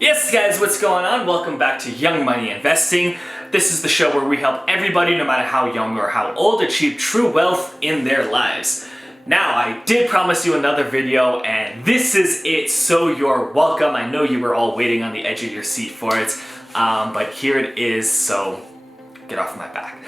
Yes guys, what's going on? Welcome back to Young Money Investing. This is the show where we help everybody, no matter how young or how old, achieve true wealth in their lives. Now, I did promise you another video, and this is it, so you're welcome. I know you were all waiting on the edge of your seat for it, but here it is, so get off my back.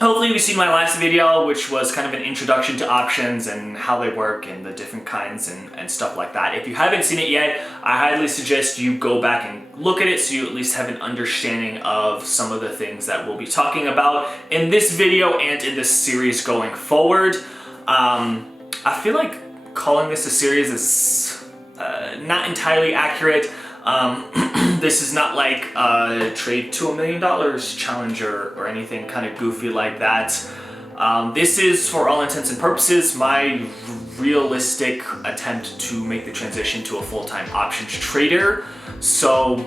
Hopefully you've seen my last video, which was kind of an introduction to options and how they work and the different kinds and stuff like that. If you haven't seen it yet, I highly suggest you go back and look at it so you at least have an understanding of some of the things that we'll be talking about in this video and in this series going forward. I feel like calling this a series is not entirely accurate. This is not like a trade to $1 million challenge or anything kind of goofy like that. This is, for all intents and purposes, my realistic attempt to make the transition to a full-time options trader. So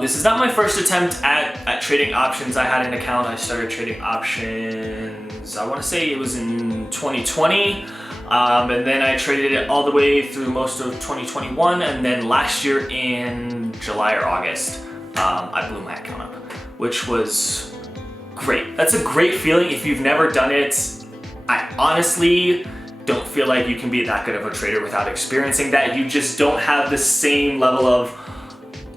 this is not my first attempt at trading options. I had an account. I started trading options, I want to say it was in 2020. And then I traded it all the way through most of 2021, and then last year in July or August, I blew my account up, which was great. That's a great feeling. If you've never done it, I honestly don't feel like you can be that good of a trader without experiencing that. You just don't have the same level of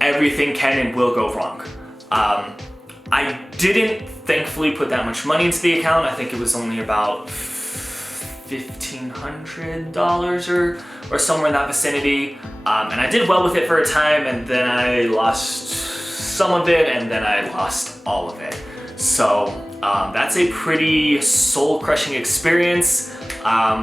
everything can and will go wrong. I didn't thankfully put that much money into the account. I think it was only about $1,500 or somewhere in that vicinity, and I did well with it for a time, and then I lost some of it, and then I lost all of it. So that's a pretty soul-crushing experience.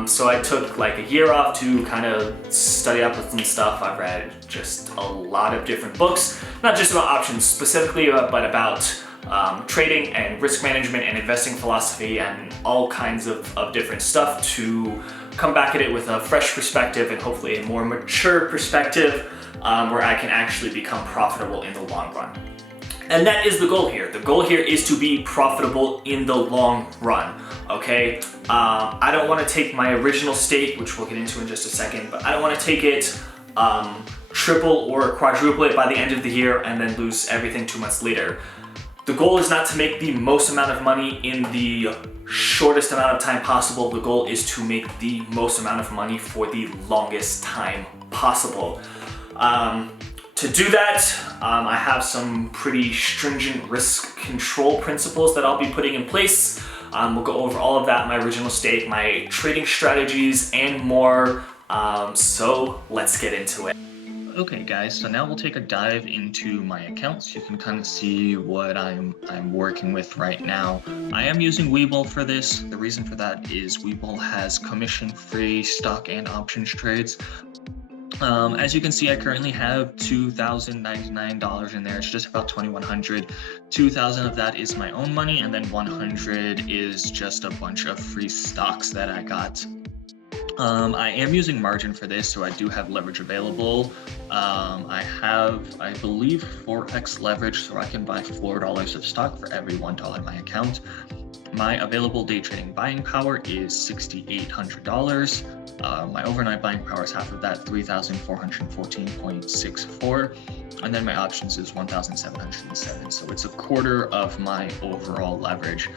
So I took like a year off to kind of study up with some stuff. I've read just a lot of different books, not just about options specifically, but about trading and risk management and investing philosophy and all kinds of different stuff to come back at it with a fresh perspective and hopefully a more mature perspective where I can actually become profitable in the long run. And that is the goal here. The goal here is to be profitable in the long run, okay? I don't want to take my original state, which we'll get into in just a second, but I don't want to take it triple or quadruple it by the end of the year and then lose everything 2 months later. The goal is not to make the most amount of money in the shortest amount of time possible. The goal is to make the most amount of money for the longest time possible. To do that, I have some pretty stringent risk control principles that I'll be putting in place. We'll go over all of that, my original state, my trading strategies, and more. So let's get into it. Okay guys, so now we'll take a dive into my account so you can kind of see what I'm working with right now. I am using Webull for this. The reason for that is Webull has commission-free stock and options trades. As you can see, I currently have $2,099 in there. It's just about $2,100. $2,000 of that is my own money, and then $100 is just a bunch of free stocks that I got. I am using margin for this, so I do have leverage available. I have, I believe, 4x leverage, so I can buy $4 of stock for every $1 in my account. My available day trading buying power is $6,800. My overnight buying power is half of that, 3,414.64. And then my options is 1,707. So it's a quarter of my overall leverage.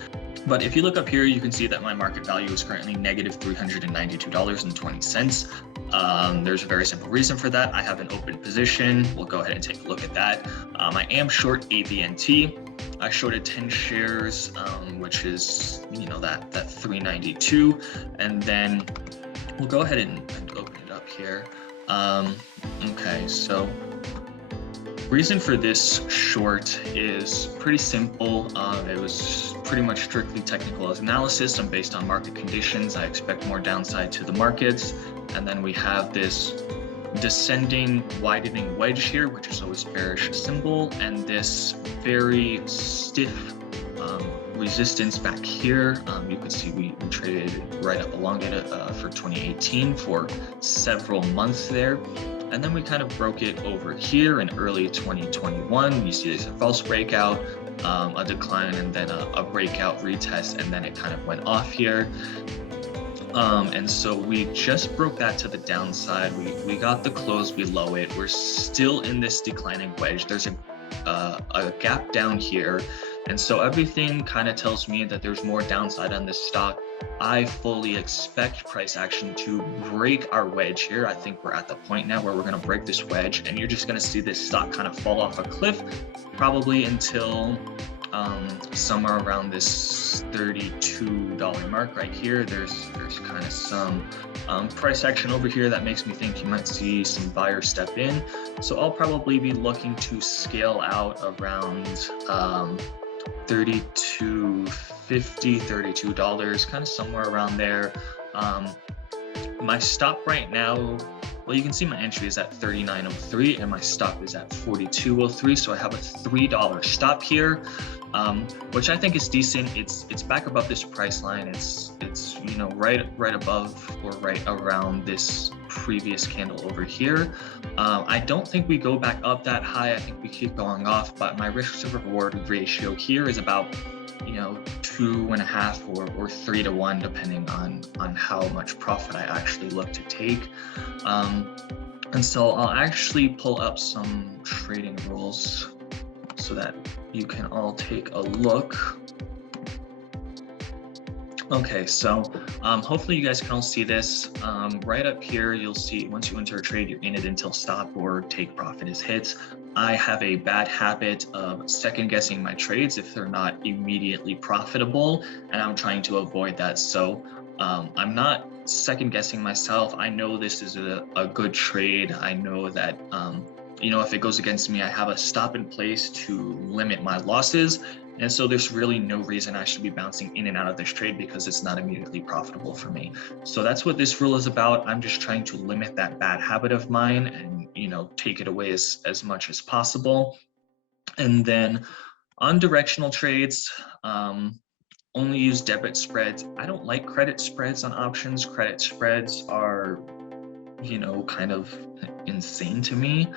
But if you look up here, you can see that my market value is currently negative $392.20. There's a very simple reason for that. I have an open position. We'll go ahead and take a look at that. I am short AVNT. I shorted 10 shares, which is, you know, that 392. And then we'll go ahead and open it up here. Okay, so reason for this short is pretty simple. It was pretty much strictly technical analysis and based on market conditions. I expect more downside to the markets. And then we have this descending widening wedge here, which is always bearish symbol, and this very stiff resistance back here. You can see we traded right up along it for 2018 for several months there. And then we kind of broke it over here in early 2021. You see there's a false breakout, a decline, and then a breakout retest, and then it kind of went off here. And so we just broke that to the downside. We got the close below it. We're still in this declining wedge. There's a gap down here. And so everything kind of tells me that there's more downside on this stock. I fully expect price action to break our wedge here. I think we're at the point now where we're going to break this wedge, and you're just going to see this stock kind of fall off a cliff, probably until somewhere around this $32 mark right here. There's kind of some price action over here that makes me think you might see some buyers step in. So I'll probably be looking to scale out around $32.50, $32, kind of somewhere around there. My stop right now, well, you can see my entry is at $39.03 and my stop is at $42.03. So I have a $3 stop here, which I think is decent. It's back above this price line. It's you know, right above or right around this previous candle over here. I don't think we go back up that high. I think we keep going off, but my risk to reward ratio here is about, you know, 2.5 or 3 to 1, depending on how much profit I actually look to take. And so I'll actually pull up some trading rules so that you can all take a look. Okay, so hopefully you guys can all see this. Right up here, you'll see once you enter a trade, you're in it until stop or take profit is hit. I have a bad habit of second guessing my trades if they're not immediately profitable, and I'm trying to avoid that. So I'm not second guessing myself. I know this is a good trade. I know that you know, if it goes against me, I have a stop in place to limit my losses. And so there's really no reason I should be bouncing in and out of this trade because it's not immediately profitable for me. So that's what this rule is about. I'm just trying to limit that bad habit of mine and, you know, take it away as much as possible. And then on directional trades, only use debit spreads. I don't like credit spreads on options. Credit spreads are, you know, kind of insane to me.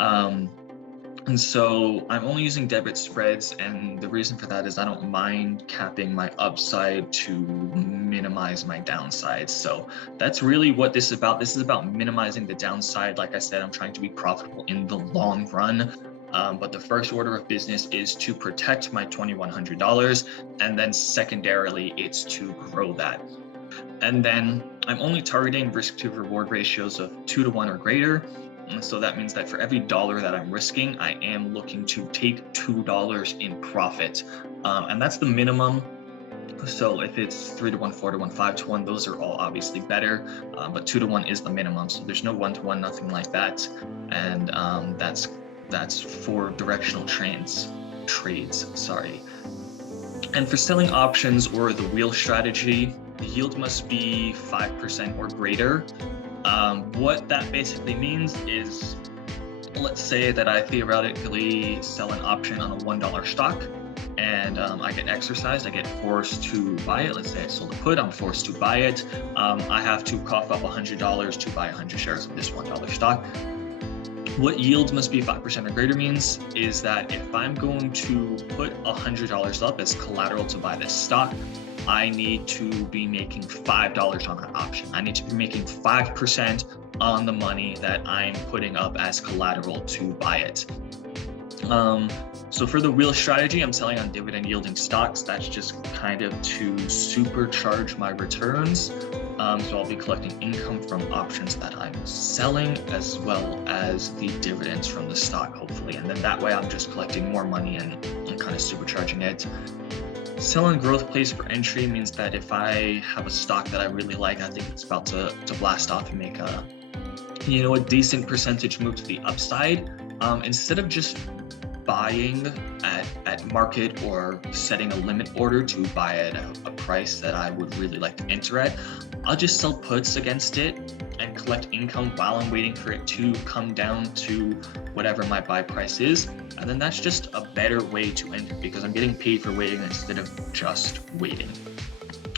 And so I'm only using debit spreads, and the reason for that is I don't mind capping my upside to minimize my downside. So that's really what this is about. This is about minimizing the downside. Like I said, I'm trying to be profitable in the long run. But the first order of business is to protect my $2,100, and then secondarily, it's to grow that. And then I'm only targeting risk to reward ratios of 2 to 1 or greater. And so that means that for every dollar that I'm risking, I am looking to take $2 in profit. And that's the minimum. So if it's 3 to 1, 4 to 1, 5 to 1, those are all obviously better. But 2 to 1 is the minimum. So there's no 1 to 1, nothing like that. And that's for directional trades, sorry. And for selling options or the wheel strategy, the yield must be 5% or greater. What that basically means is, let's say that I theoretically sell an option on a $1 stock and I get exercised, I get forced to buy it. Let's say I sold a put, I'm forced to buy it. I have to cough up $100 to buy 100 shares of this $1 stock. What yield must be 5% or greater means is that if I'm going to put $100 up as collateral to buy this stock, I need to be making $5 on that option. I need to be making 5% on the money that I'm putting up as collateral to buy it. So for the wheel strategy, I'm selling on dividend yielding stocks. That's just kind of to supercharge my returns. So I'll be collecting income from options that I'm selling, as well as the dividends from the stock, hopefully. And then that way I'm just collecting more money and kind of supercharging it. Selling growth plays for entry means that if I have a stock that I really like, I think it's about to blast off and make a decent percentage move to the upside, instead of just buying at market or setting a limit order to buy at a price that I would really like to enter at, I'll just sell puts against it and collect income while I'm waiting for it to come down to whatever my buy price is. And then that's just a better way to enter because I'm getting paid for waiting instead of just waiting.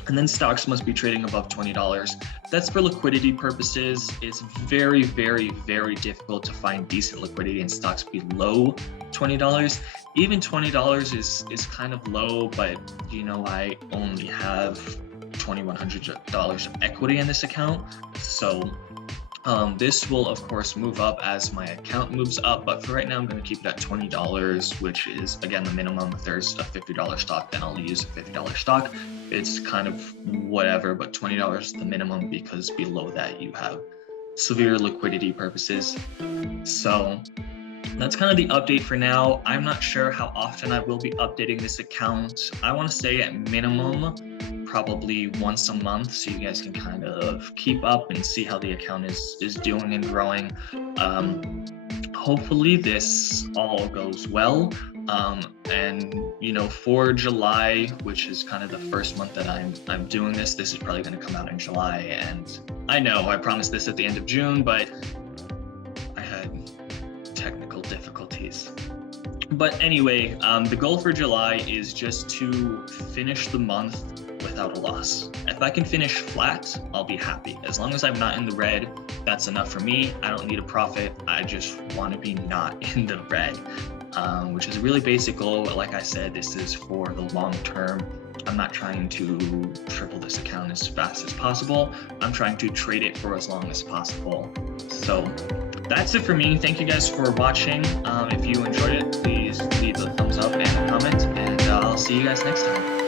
And then stocks must be trading above $20. That's for liquidity purposes. It's very, very, very difficult to find decent liquidity in stocks below $20. Even $20 is kind of low, but I only have $2,100 of equity in this account. So this will of course move up as my account moves up, but for right now I'm going to keep it at $20, which is again the minimum. If there's a $50 stock, then I'll use a $50 stock. It's kind of whatever, but $20 is the minimum because below that you have severe liquidity purposes. So that's kind of the update for now. I'm not sure how often I will be updating this account. I want to say at minimum probably once a month, so you guys can kind of keep up and see how the account is doing and growing. Hopefully this all goes well. And you know, for July, which is kind of the first month that I'm doing this is probably going to come out in July. And I know I promised this at the end of June, but I had technical difficulties. But anyway, the goal for July is just to finish the month without a loss. If I can finish flat, I'll be happy. As long as I'm not in the red, that's enough for me. I don't need a profit. I just want to be not in the red, which is a really basic goal. But like I said, this is for the long term. I'm not trying to triple this account as fast as possible. I'm trying to trade it for as long as possible. So that's it for me. Thank you guys for watching. If you enjoyed it, please leave a thumbs up and a comment, and I'll see you guys next time.